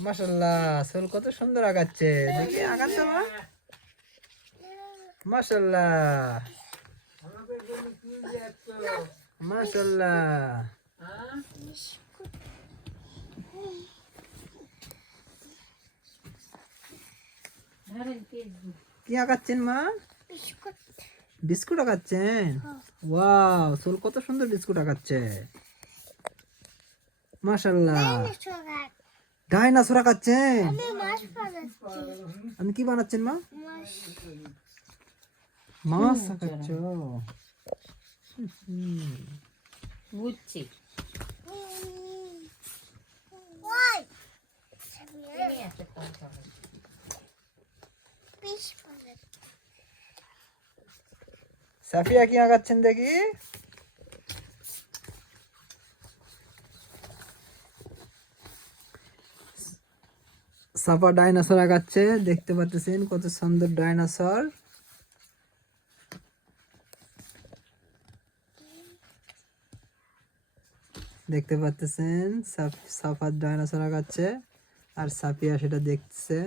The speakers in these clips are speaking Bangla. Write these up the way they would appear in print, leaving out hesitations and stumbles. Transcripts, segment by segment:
মাশাআল্লাহ, সোল কত সুন্দর আগাচ্ছে, দেখি আগান তো মা। মাশাআল্লাহ মাশাআল্লাহ। কি আগাচ্ছেন মা? বিস্কুট আগাচ্ছেন? ওয়াও, সোল কত সুন্দর বিস্কুট আগাচ্ছে। মাশাআল্লাহ। ডাইনোসর আগাচ্ছেন? আপনি কি বানাচ্ছেন মা? মাছ আগাচ্ছ? বুঝছি। সাফিয়া কি আগাচ্ছেন দেখি? সাফা ডাইনোসর আগাচ্ছে, দেখতে পাচ্ছেন কত সুন্দর ডাইনোসর। দেখতে পাচ্ছেন সাফা ডাইনোসর আগাচ্ছে আর সাফিয়া সেটা দেখছে।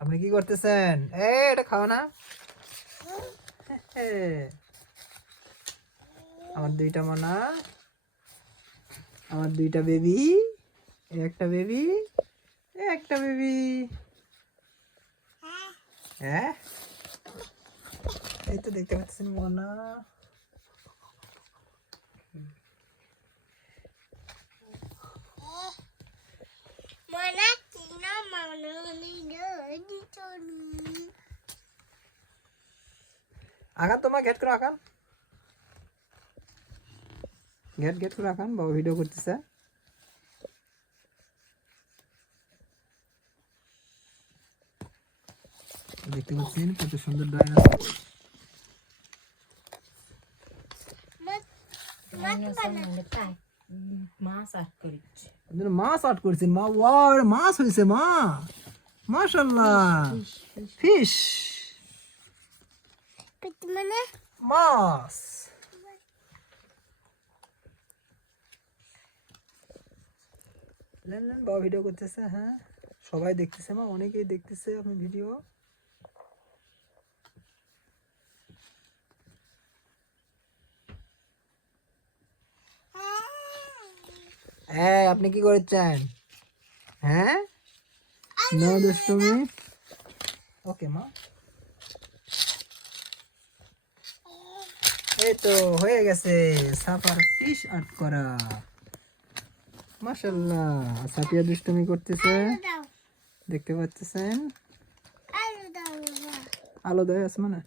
আপনি কি করতেছেন? এটা খাও না। আমার দুইটা মনা, আমার দুইটা বেবি, একটা বেবি, একটা বেবি। হ্যাঁ, এই তো দেখতে পাচ্ছেন মনা। আগান তোমার গেট করে আগান, গেট করে আগান, বাবা ভিডিও করতেছে। দেখতে পাচ্ছেন কত সুন্দর ডাইনোসর। মাছ আট করছেন মা? ওয়াও, মাছ হয়েছে মা, মাশাআল্লাহ। ফিশ মাছ। বাবা ভিডিও করতেছে। হ্যাঁ, সবাই দেখতেছে মা, অনেকেই দেখতেছে আপনার ভিডিও। হ্যাঁ, আপনি কি করেছেন? হ্যাঁ, নো দুষ্টুমি। ওকে মা, এই তো হয়ে গেছে সাফার ফিশ আর্ট করা। মাশাআল্লাহ। সাফিয়া দুষ্টুমি করতেছে, দেখতে পাচ্ছেন। আলো দাও আসমানে।